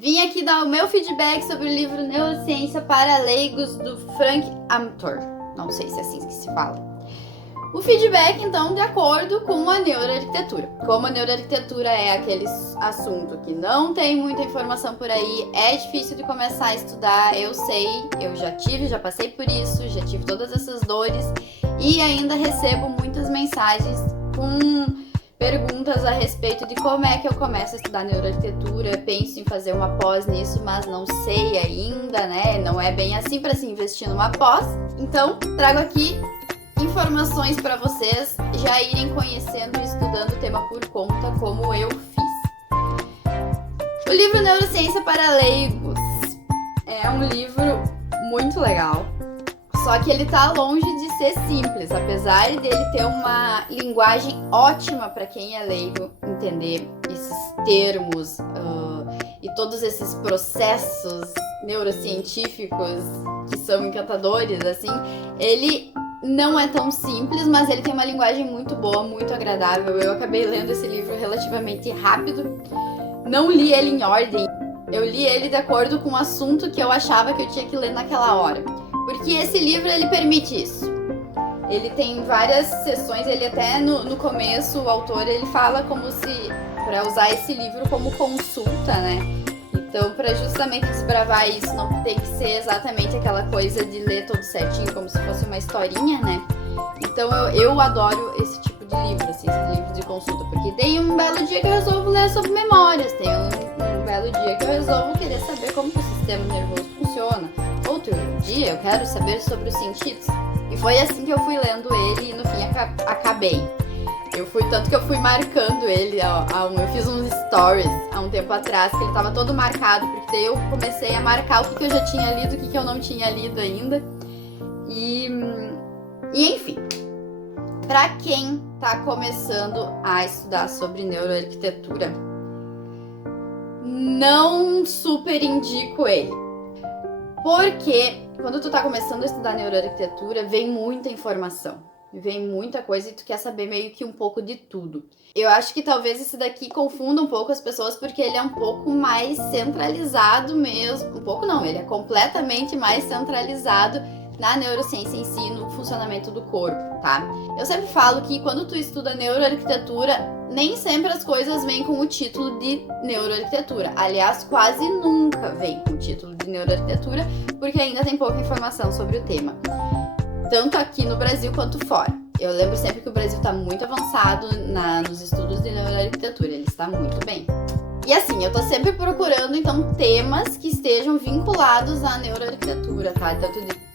Vim aqui dar o meu feedback sobre o livro Neurociência para Leigos, do Frank Amthor. Não sei se é assim que se fala. O feedback, então, de acordo com a neuroarquitetura. Como a neuroarquitetura é aquele assunto que não tem muita informação por aí, é difícil de começar a estudar, eu sei, eu já passei por isso, já tive todas essas dores e ainda recebo muitas mensagens com perguntas a respeito de como é que eu começo a estudar neuroarquitetura. Penso em fazer uma pós nisso, mas não sei ainda, né? Não é bem assim para se investir numa pós. Então, trago aqui informações para vocês já irem conhecendo e estudando o tema por conta, como eu fiz. O livro Neurociência para Leigos é um livro muito legal, só que ele tá longe de ser simples, apesar dele ter uma linguagem ótima para quem é leigo entender esses termos e todos esses processos neurocientíficos que são encantadores, assim. Ele não é tão simples, mas ele tem uma linguagem muito boa, muito agradável. Eu acabei lendo esse livro relativamente rápido, não li ele em ordem, eu li ele de acordo com o assunto que eu achava que eu tinha que ler naquela hora. Porque esse livro, ele permite isso. Ele tem várias sessões, ele até no começo, o autor, ele fala como se, para usar esse livro como consulta, né? Então, para justamente desbravar isso, não tem que ser exatamente aquela coisa de ler todo certinho, como se fosse uma historinha, né? Então, eu adoro esse tipo de livro, assim, esse livro de consulta, porque tem um belo dia que eu resolvo ler sobre memórias, tem um belo dia que eu resolvo querer saber como que o sistema nervoso funciona. Outro dia eu quero saber sobre os sentidos. E foi assim que eu fui lendo ele e no fim acabei. Tanto que eu fui marcando ele, eu fiz uns stories há um tempo atrás, que ele tava todo marcado, porque daí eu comecei a marcar o que eu já tinha lido, o que eu não tinha lido ainda. E enfim, para quem tá começando a estudar sobre neuroarquitetura, não super indico ele. Porque quando tu tá começando a estudar neuroarquitetura, vem muita informação, vem muita coisa e tu quer saber meio que um pouco de tudo. Eu acho que talvez esse daqui confunda um pouco as pessoas, porque ele é um pouco mais centralizado mesmo. Um pouco não, ele é completamente mais centralizado na neurociência em si, no funcionamento do corpo, tá? Eu sempre falo que quando tu estuda neuroarquitetura, nem sempre as coisas vêm com o título de neuroarquitetura. Aliás, quase nunca vem com o título de neuroarquitetura, porque ainda tem pouca informação sobre o tema. Tanto aqui no Brasil quanto fora. Eu lembro sempre que o Brasil está muito avançado nos estudos de neuroarquitetura, ele está muito bem. E assim, eu tô sempre procurando, então, temas que estejam vinculados à neuroarquitetura, tá? Tanto de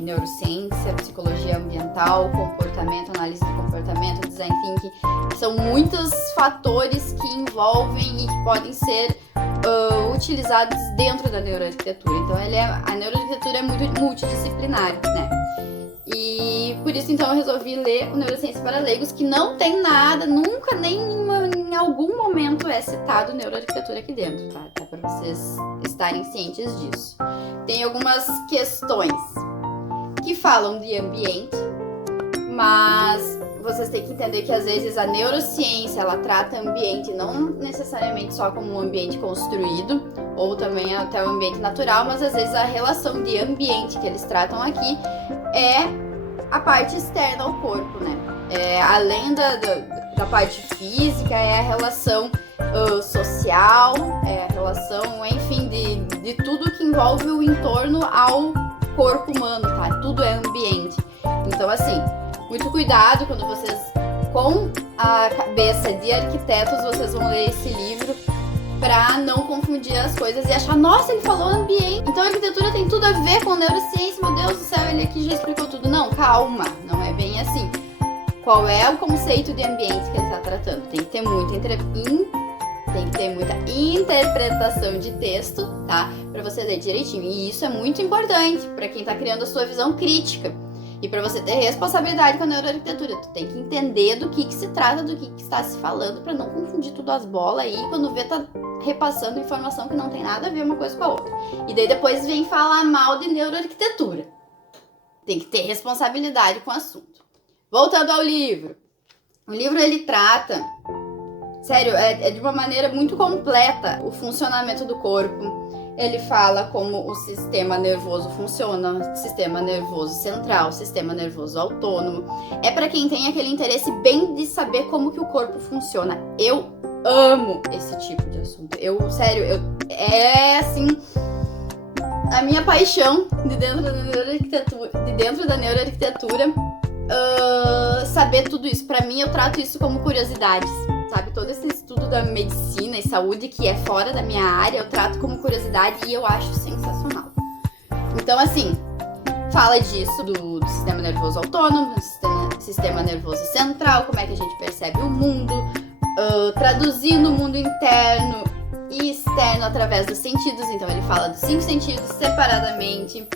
neurociência, psicologia ambiental, comportamento, análise de comportamento, design thinking. São muitos fatores que envolvem e que podem ser utilizados dentro da neuroarquitetura. Então, a neuroarquitetura é muito multidisciplinar, né? E por isso, então, eu resolvi ler o Neurociência para Leigos, que não tem nada, nunca, nem em algum momento é citado neuroarquitetura aqui dentro, tá? Tá para vocês estarem cientes disso. Tem algumas questões que falam de ambiente, mas vocês têm que entender que às vezes a neurociência, ela trata ambiente não necessariamente só como um ambiente construído, ou também até o ambiente natural, mas às vezes a relação de ambiente que eles tratam aqui é a parte externa ao corpo, né? Além da parte física, é a relação social, é a relação, enfim, de tudo que envolve o entorno ao corpo humano, tá? Tudo é ambiente. Então, assim, muito cuidado quando vocês, com a cabeça de arquitetos, vocês vão ler esse livro pra não confundir as coisas e achar, nossa, ele falou ambiente, então a arquitetura tem tudo a ver com neurociência, meu Deus do céu, ele aqui já explicou tudo. Não, calma, não é bem assim. Qual é o conceito de ambiente que ele está tratando? Tem que ter muita interpretação de texto, tá? Pra você ler direitinho. E isso é muito importante pra quem tá criando a sua visão crítica. E pra você ter responsabilidade com a neuroarquitetura. Tu tem que entender do que se trata, do que está se falando, pra não confundir tudo as bolas aí. Quando vê, tá repassando informação que não tem nada a ver uma coisa com a outra. E daí depois vem falar mal de neuroarquitetura. Tem que ter responsabilidade com o assunto. Voltando ao livro. O livro, ele trata Sério, é de uma maneira muito completa o funcionamento do corpo. Ele fala como o sistema nervoso funciona, sistema nervoso central, sistema nervoso autônomo. É para quem tem aquele interesse bem de saber como que o corpo funciona. Eu amo esse tipo de assunto. É assim, a minha paixão de dentro da neuroarquitetura, saber tudo isso. Para mim, eu trato isso como curiosidades. Sabe, todo esse estudo da medicina e saúde que é fora da minha área, eu trato como curiosidade e eu acho sensacional. Então, assim, fala disso, do sistema nervoso autônomo, do sistema nervoso central, como é que a gente percebe o mundo, traduzindo o mundo interno e externo através dos sentidos. Então, ele fala dos 5 sentidos separadamente,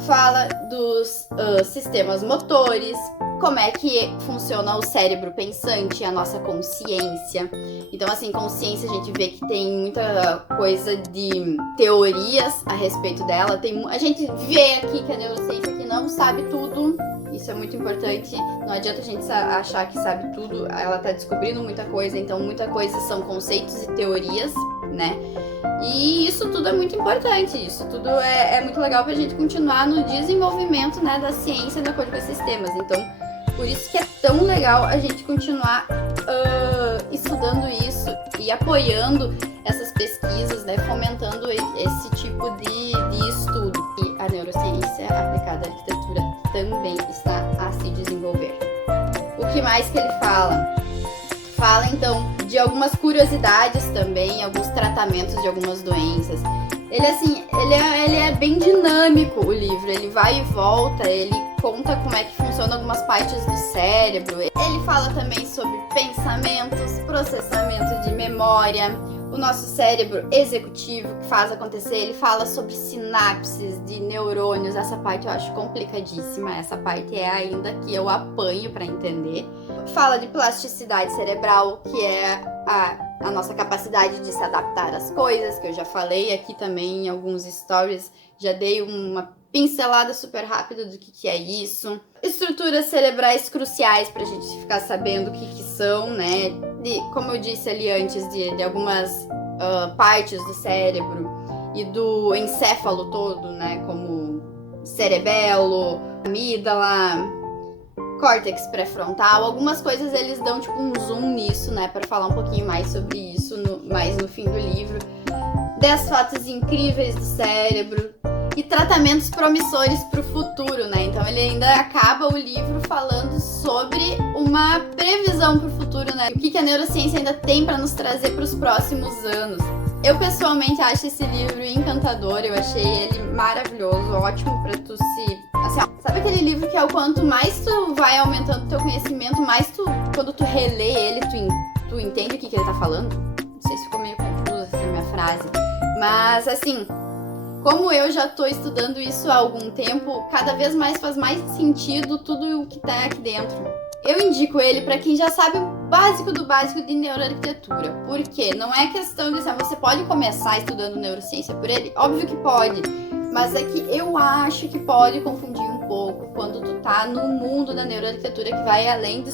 fala dos sistemas motores, como é que funciona o cérebro pensante, a nossa consciência. Então, assim, consciência a gente vê que tem muita coisa de teorias a respeito dela. A gente vê aqui que a neurociência que não sabe tudo. Isso é muito importante. Não adianta a gente achar que sabe tudo. Ela tá descobrindo muita coisa. Então, muita coisa são conceitos e teorias, né? E isso tudo é muito importante. Isso tudo é muito legal pra gente continuar no desenvolvimento, né, da ciência de acordo com esses temas. Então, por isso que é tão legal a gente continuar estudando isso e apoiando essas pesquisas, né, fomentando esse tipo de estudo. E a neurociência aplicada à arquitetura também está a se desenvolver. O que mais que ele fala? Fala, então, de algumas curiosidades também, alguns tratamentos de algumas doenças. Ele é bem dinâmico, o livro. Ele vai e volta, ele conta como é que funciona algumas partes do cérebro. Ele fala também sobre pensamentos, processamento de memória, o nosso cérebro executivo que faz acontecer. Ele fala sobre sinapses de neurônios. Essa parte eu acho complicadíssima. Essa parte é ainda que eu apanho para entender. Fala de plasticidade cerebral, que é a nossa capacidade de se adaptar às coisas, que eu já falei aqui também em alguns stories, já dei uma pincelada super rápida do que é isso. Estruturas cerebrais cruciais pra gente ficar sabendo o que são, né? Como eu disse ali antes, de algumas partes do cérebro e do encéfalo todo, né? Como cerebelo, amígdala, córtex pré-frontal. Algumas coisas eles dão tipo um zoom nisso, né? Para falar um pouquinho mais sobre isso mais no fim do livro. 10 fatos incríveis do cérebro e tratamentos promissores para o futuro, né? Então ele ainda acaba o livro falando sobre uma previsão para o futuro, né? O que a neurociência ainda tem para nos trazer para os próximos anos. Eu pessoalmente acho esse livro encantador, eu achei ele maravilhoso, ótimo para tu assim, ó, sabe aquele livro que é o quanto mais tu vai aumentando o teu conhecimento, mais quando tu relê ele, tu entende o que ele tá falando? Não sei se ficou meio confusa essa minha frase, mas assim, como eu já tô estudando isso há algum tempo, cada vez mais faz mais sentido tudo o que tá aqui dentro. Eu indico ele para quem já sabe o básico do básico de neuroarquitetura. Por quê? Não é questão de você pode começar estudando neurociência por ele? Óbvio que pode. Mas é que eu acho que pode confundir um pouco quando tu tá no mundo da neuroarquitetura que vai além de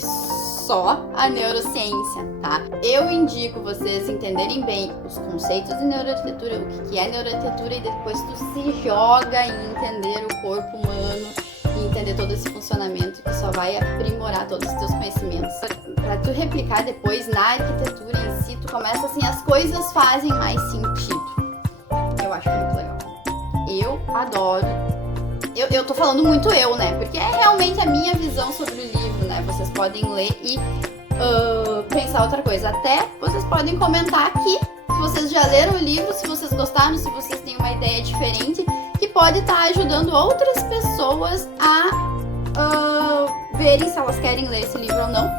só a neurociência, tá? Eu indico vocês entenderem bem os conceitos de neuroarquitetura, o que é neuroarquitetura, e depois tu se joga em entender o corpo humano e entender todo esse funcionamento que só vai aprimorar todos os teus conhecimentos. Pra tu replicar depois na arquitetura em si, tu começa assim, as coisas fazem mais sentido. Eu acho muito legal. Eu adoro. Eu tô falando muito né? Porque é realmente a minha visão sobre o livro, né? Vocês podem ler e pensar outra coisa. Até vocês podem comentar aqui se vocês já leram o livro, se vocês gostaram, se vocês têm uma ideia diferente, que pode estar ajudando outras pessoas a verem se elas querem ler esse livro ou não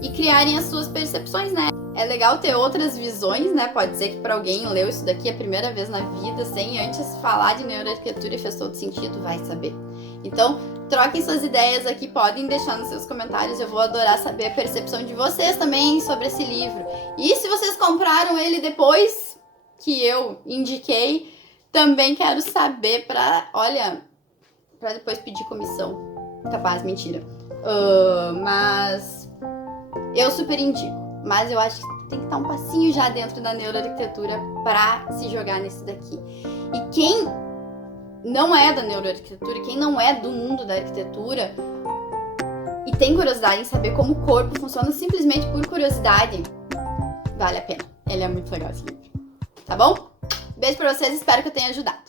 e criarem as suas percepções, né? É legal ter outras visões, né? Pode ser que para alguém leu isso daqui a primeira vez na vida, sem antes falar de neuroarquitetura e fez todo sentido, vai saber. Então, troquem suas ideias aqui, podem deixar nos seus comentários, eu vou adorar saber a percepção de vocês também sobre esse livro. E se vocês compraram ele depois que eu indiquei, também quero saber para depois pedir comissão. Capaz, mentira. Mas eu super indico. Mas eu acho que tem que estar um passinho já dentro da neuroarquitetura para se jogar nisso daqui. E quem não é da neuroarquitetura, quem não é do mundo da arquitetura e tem curiosidade em saber como o corpo funciona simplesmente por curiosidade, vale a pena. Ele é muito legal esse livro. Tá bom? Beijo pra vocês, espero que eu tenha ajudado.